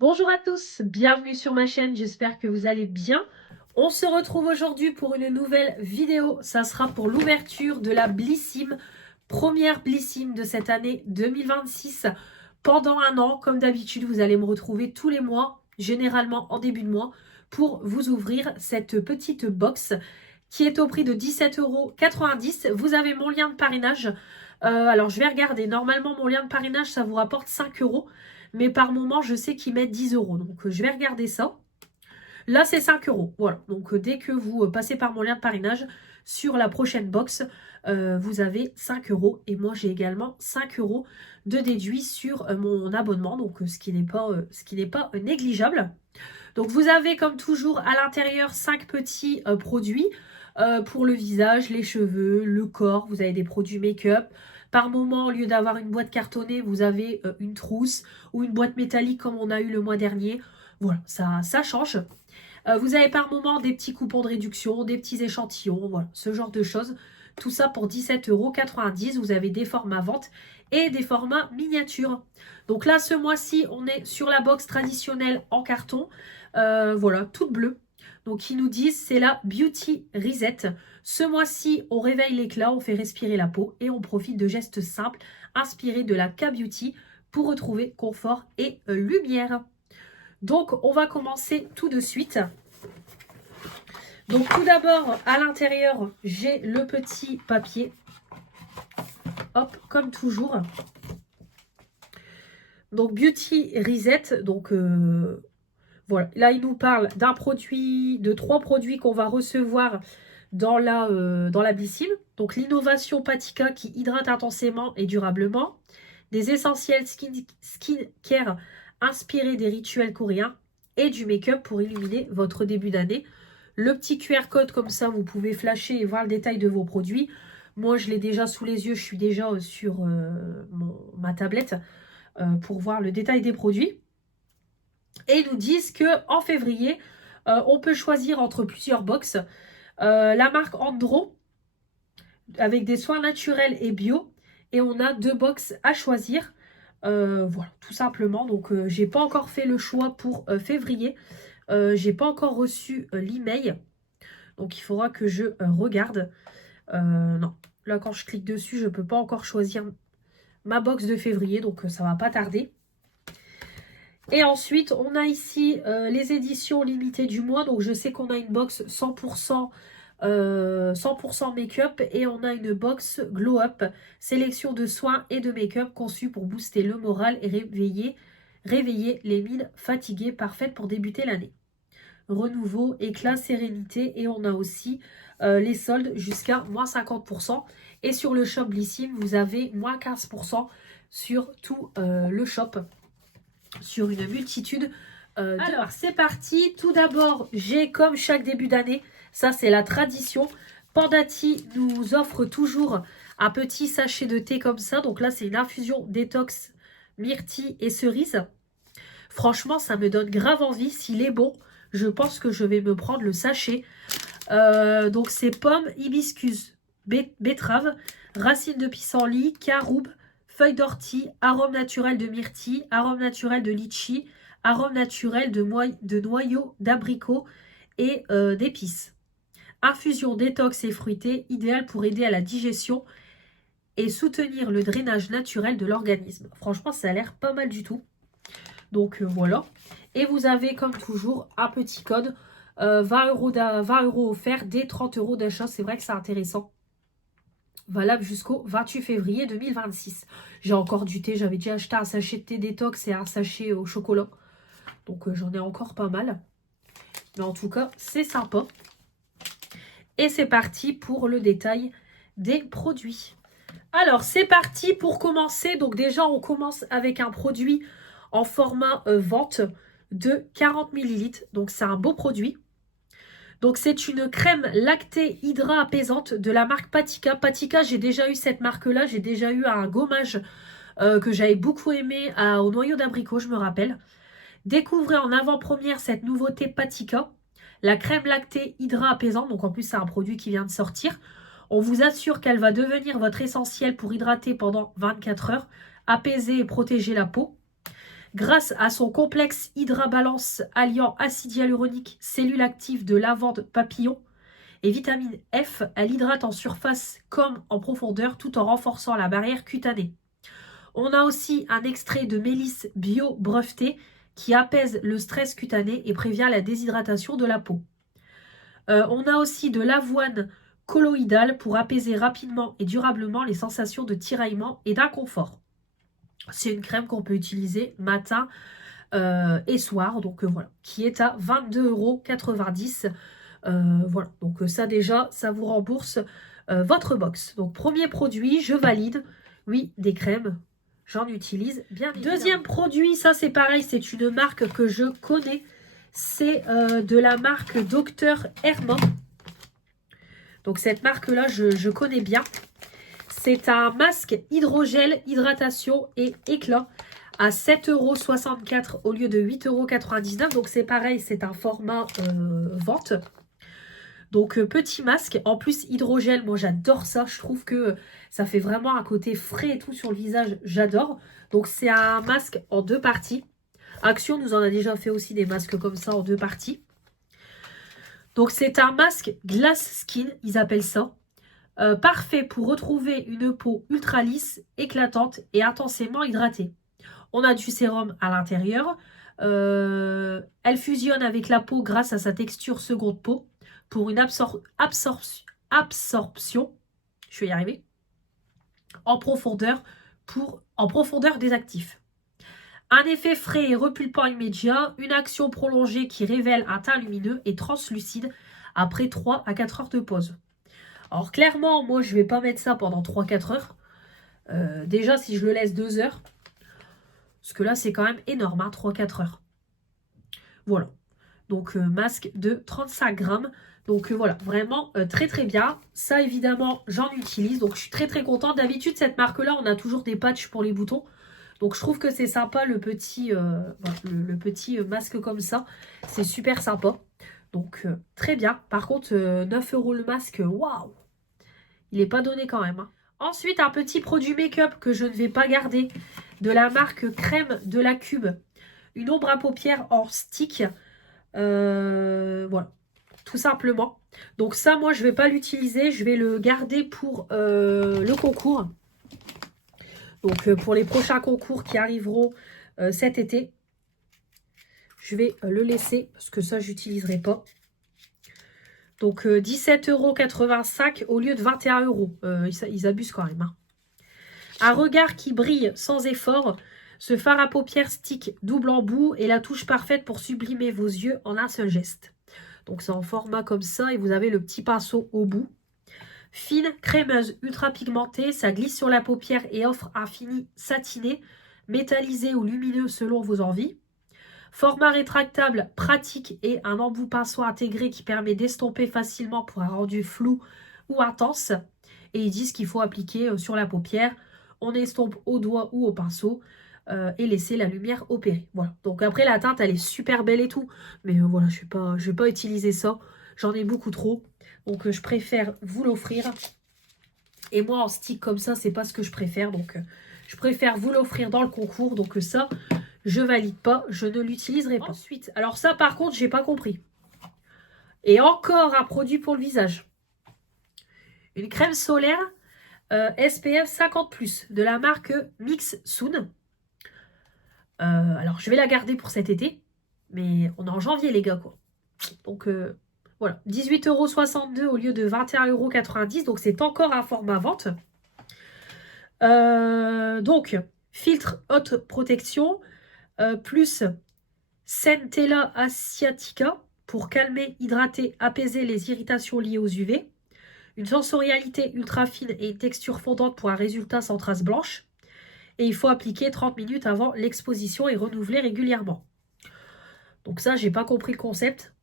Bonjour à tous, bienvenue sur ma chaîne, j'espère que vous allez bien. On se retrouve aujourd'hui pour une nouvelle vidéo, ça sera pour l'ouverture de la Blissim, première Blissim de cette année 2026. Pendant un an, comme d'habitude, vous allez me retrouver tous les mois, généralement en début de mois, pour vous ouvrir cette petite box qui est au prix de 17,90 €. Vous avez mon lien de parrainage. Alors je vais regarder, normalement mon lien de parrainage ça vous rapporte 5 €. Mais par moment, je sais qu'ils mettent 10 €. Donc, je vais regarder ça. Là, c'est 5 €. Voilà. Donc, dès que vous passez par mon lien de parrainage, sur la prochaine box, vous avez 5 €. Et moi, j'ai également 5 € de déduit sur mon abonnement. Donc, ce qui n'est pas négligeable. Donc, vous avez, comme toujours, à l'intérieur, 5 petits produits pour le visage, les cheveux, le corps. Vous avez des produits make-up. Par moment, au lieu d'avoir une boîte cartonnée, vous avez une trousse ou une boîte métallique comme on a eu le mois dernier. Voilà, ça change. Vous avez par moment des petits coupons de réduction, des petits échantillons, voilà, ce genre de choses. Tout ça pour 17,90 €. Vous avez des formats vente et des formats miniatures. Donc là, ce mois-ci, on est sur la box traditionnelle en carton. Voilà, toute bleue. Donc ils nous disent c'est la Beauty Reset. Ce mois-ci, on réveille l'éclat, on fait respirer la peau et on profite de gestes simples inspirés de la K-Beauty pour retrouver confort et lumière. Donc on va commencer tout de suite. Donc tout d'abord, à l'intérieur, j'ai le petit papier. Hop, comme toujours. Donc Beauty Reset, donc voilà. Là, il nous parle d'un produit, de 3 produits qu'on va recevoir dans la Blissim. Donc l'innovation Patika qui hydrate intensément et durablement. Des essentiels skincare inspirés des rituels coréens. Et du make-up pour illuminer votre début d'année. Le petit QR code, comme ça, vous pouvez flasher et voir le détail de vos produits. Moi, je l'ai déjà sous les yeux, je suis déjà sur ma tablette pour voir le détail des produits. Et ils nous disent qu'en février, on peut choisir entre plusieurs box. La marque Andro, avec des soins naturels et bio. Et on a 2 box à choisir. Voilà, tout simplement. Donc, j'ai pas encore fait le choix pour février. J'ai pas encore reçu l'email. Donc, il faudra que je regarde. Non, là, quand je clique dessus, je peux pas encore choisir ma box de février. Donc, ça va pas tarder. Et ensuite, on a ici les éditions limitées du mois. Donc, je sais qu'on a une box 100%, 100% make-up et on a une box glow up, sélection de soins et de make-up conçue pour booster le moral et réveiller les mines fatiguées, parfaite pour débuter l'année. Renouveau, éclat, sérénité et on a aussi les soldes jusqu'à moins 50%. Et sur le shop Blissim, vous avez moins 15% sur tout le shop, sur une multitude Alors, c'est parti. Tout d'abord, j'ai comme chaque début d'année, ça c'est la tradition, Pandati nous offre toujours un petit sachet de thé comme ça. Donc là, c'est une infusion détox, myrtille et cerise. Franchement, ça me donne grave envie. S'il est bon, je pense que je vais me prendre le sachet. Donc c'est pomme, hibiscus, betterave, racines de pissenlit, caroube, feuilles d'ortie, arôme naturel de myrtille, arôme naturel de litchi, arôme naturel de noyaux d'abricot et d'épices. Infusion détox et fruitée, idéale pour aider à la digestion et soutenir le drainage naturel de l'organisme. Franchement, ça a l'air pas mal du tout. Donc voilà. Et vous avez comme toujours un petit code 20 € offerts dès 30 € d'achat. C'est vrai que c'est intéressant. Valable jusqu'au 28 février 2026. J'ai encore du thé. J'avais déjà acheté un sachet de thé détox et un sachet au chocolat. Donc j'en ai encore pas mal. Mais en tout cas, c'est sympa. Et c'est parti pour le détail des produits. Alors, c'est parti pour commencer. Donc déjà, on commence avec un produit en format vente de 40 ml. Donc, c'est un beau produit. Donc, c'est une crème lactée hydra apaisante de la marque Patika. Patika, j'ai déjà eu cette marque-là. J'ai déjà eu un gommage que j'avais beaucoup aimé au noyau d'abricot, je me rappelle. Découvrez en avant-première cette nouveauté Patika. La crème lactée hydra apaisante. Donc, en plus, c'est un produit qui vient de sortir. On vous assure qu'elle va devenir votre essentiel pour hydrater pendant 24 heures, apaiser et protéger la peau. Grâce à son complexe Hydra-Balance alliant acide hyaluronique, cellules actives de lavande papillon et vitamine F, elle hydrate en surface comme en profondeur tout en renforçant la barrière cutanée. On a aussi un extrait de mélisse bio breveté qui apaise le stress cutané et prévient la déshydratation de la peau. On a aussi de l'avoine colloïdale pour apaiser rapidement et durablement les sensations de tiraillement et d'inconfort. C'est une crème qu'on peut utiliser matin et soir, donc voilà, qui est à 22,90 €. Voilà, donc ça déjà, ça vous rembourse votre box. Donc premier produit, je valide. Oui, des crèmes, j'en utilise bien évidemment. Deuxième produit, ça c'est pareil, c'est une marque que je connais. C'est de la marque Dr Herma. Donc cette marque-là, je connais bien. C'est un masque hydrogel, hydratation et éclat à 7,64 € au lieu de 8,99 €. Donc c'est pareil, c'est un format vente. Donc petit masque, en plus hydrogel, moi j'adore ça. Je trouve que ça fait vraiment un côté frais et tout sur le visage, j'adore. Donc c'est un masque en 2 parties. Action nous en a déjà fait aussi des masques comme ça en 2 parties. Donc c'est un masque Glass Skin, ils appellent ça. Parfait pour retrouver une peau ultra lisse, éclatante et intensément hydratée. On a du sérum à l'intérieur. Elle fusionne avec la peau grâce à sa texture seconde peau pour une absorption, je vais y arriver, en profondeur des actifs. Un effet frais et repulpant immédiat, une action prolongée qui révèle un teint lumineux et translucide après 3 à 4 heures de pause. Alors clairement, moi je vais pas mettre ça pendant 3-4 heures. Déjà si je le laisse 2 heures, parce que là c'est quand même énorme, hein, 3-4 heures. Voilà, donc masque de 35 grammes. Donc voilà, vraiment très très bien. Ça évidemment j'en utilise, donc je suis très très contente. D'habitude cette marque-là, on a toujours des patchs pour les boutons. Donc je trouve que c'est sympa le petit, le petit masque comme ça. C'est super sympa. Donc très bien. Par contre 9 € le masque, waouh, il n'est pas donné quand même, hein. Ensuite un petit produit make-up que je ne vais pas garder, de la marque Crème de la Cube. Une ombre à paupières en stick. Voilà, tout simplement. Donc ça, moi, je vais pas l'utiliser. Je vais le garder pour le concours. Donc pour les prochains concours qui arriveront cet été. Je vais le laisser parce que ça, j'utiliserai pas. Donc 17,85 € au lieu de 21 €. Ils abusent quand même, hein. Un regard qui brille sans effort. Ce fard à paupières stick double embout est la touche parfaite pour sublimer vos yeux en un seul geste. Donc c'est en format comme ça et vous avez le petit pinceau au bout. Fine, crémeuse, ultra pigmentée, ça glisse sur la paupière et offre un fini satiné, métallisé ou lumineux selon vos envies. Format rétractable, pratique et un embout pinceau intégré qui permet d'estomper facilement pour un rendu flou ou intense. Et ils disent qu'il faut appliquer sur la paupière. On estompe au doigt ou au pinceau et laisser la lumière opérer. Voilà. Donc après la teinte elle est super belle et tout. Mais voilà, je vais pas utiliser ça. J'en ai beaucoup trop. Donc je préfère vous l'offrir. Et moi en stick comme ça, c'est pas ce que je préfère. Donc je préfère vous l'offrir dans le concours. Donc ça, je valide pas. Je ne l'utiliserai pas. Ensuite, alors ça par contre, j'ai pas compris. Et encore un produit pour le visage. Une crème solaire SPF 50+, de la marque Mix Soon. Alors, je vais la garder pour cet été. Mais on est en janvier, les gars, quoi. Donc, voilà. 18,62 € au lieu de 21,90 €. Donc, c'est encore un format vente. Donc, filtre haute protection. Plus Centella asiatica pour calmer, hydrater, apaiser les irritations liées aux UV. Une sensorialité ultra fine et une texture fondante pour un résultat sans trace blanche. Et il faut appliquer 30 minutes avant l'exposition et renouveler régulièrement. Donc ça, j'ai pas compris le concept.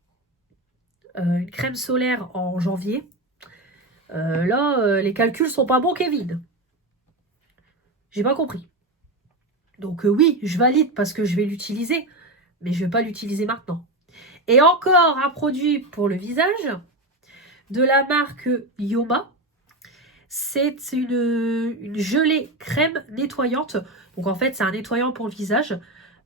Une crème solaire en janvier. Là, les calculs sont pas bons, Kevin. J'ai pas compris. Donc oui, je valide parce que je vais l'utiliser. Mais je vais pas l'utiliser maintenant. Et encore un produit pour le visage. De la marque Yoma. C'est une gelée crème nettoyante. Donc en fait, c'est un nettoyant pour le visage.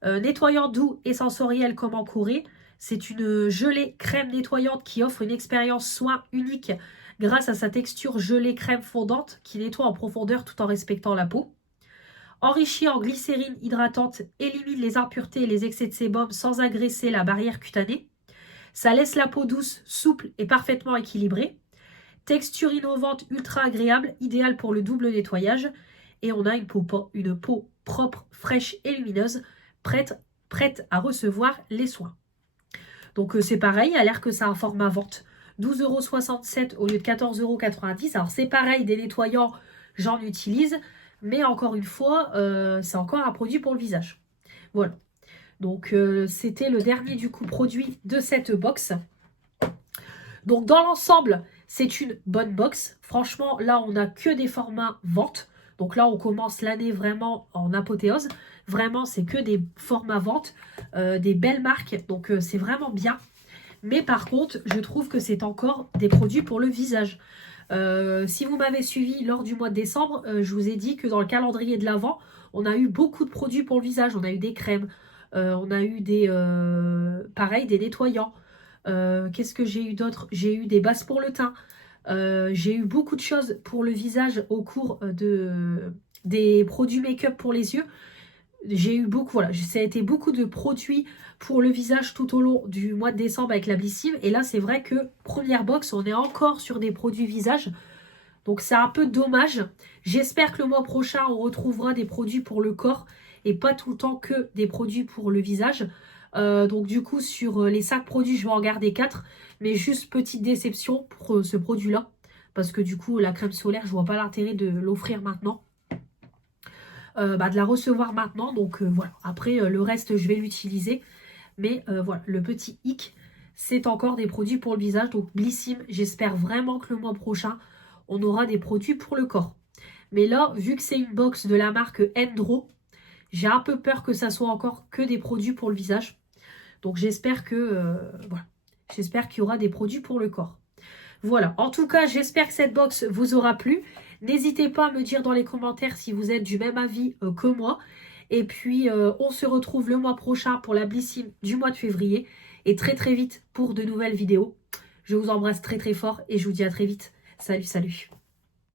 Nettoyant doux et sensoriel comme en Corée. C'est une gelée crème nettoyante qui offre une expérience soin unique grâce à sa texture gelée crème fondante qui nettoie en profondeur tout en respectant la peau. Enrichi en glycérine hydratante, élimine les impuretés et les excès de sébum sans agresser la barrière cutanée. Ça laisse la peau douce, souple et parfaitement équilibrée. Texture innovante, ultra agréable, idéale pour le double nettoyage. Et on a une peau propre, fraîche et lumineuse, prête à recevoir les soins. Donc c'est pareil, il a l'air que ça a un format vente. 12,67 € au lieu de 14,90 €. Alors c'est pareil, des nettoyants, j'en utilise. Mais encore une fois, c'est encore un produit pour le visage. Voilà. Donc c'était le dernier du coup produit de cette box. Donc dans l'ensemble, c'est une bonne box. Franchement, là, on n'a que des formats vente. Donc là, on commence l'année vraiment en apothéose. Vraiment, c'est que des formats vente, des belles marques. Donc c'est vraiment bien. Mais par contre, je trouve que c'est encore des produits pour le visage. Si vous m'avez suivi lors du mois de décembre, je vous ai dit que dans le calendrier de l'Avent, on a eu beaucoup de produits pour le visage. On a eu des crèmes, on a eu pareil, des nettoyants. Qu'est-ce que j'ai eu d'autre? J'ai eu des bases pour le teint. J'ai eu beaucoup de choses pour le visage au cours des produits make-up pour les yeux. J'ai eu beaucoup, voilà, ça a été beaucoup de produits pour le visage tout au long du mois de décembre avec la Blissim. Et là, c'est vrai que première box, on est encore sur des produits visage. Donc, c'est un peu dommage. J'espère que le mois prochain, on retrouvera des produits pour le corps et pas tout le temps que des produits pour le visage. Donc, du coup, sur les 5 produits, je vais en garder 4. Mais juste petite déception pour ce produit-là. Parce que du coup, la crème solaire, je vois pas l'intérêt de l'offrir maintenant. De la recevoir maintenant. Donc voilà, après le reste je vais l'utiliser. Mais voilà, le petit hic, c'est encore des produits pour le visage. Donc Blissim, j'espère vraiment que le mois prochain, on aura des produits pour le corps. Mais là, vu que c'est une box de la marque Endro, j'ai un peu peur que ça soit encore que des produits pour le visage. Donc j'espère que voilà, j'espère qu'il y aura des produits pour le corps. Voilà, en tout cas, j'espère que cette box vous aura plu. N'hésitez pas à me dire dans les commentaires si vous êtes du même avis que moi. Et puis, on se retrouve le mois prochain pour la Blissim du mois de février. Et très très vite pour de nouvelles vidéos. Je vous embrasse très très fort et je vous dis à très vite. Salut, salut.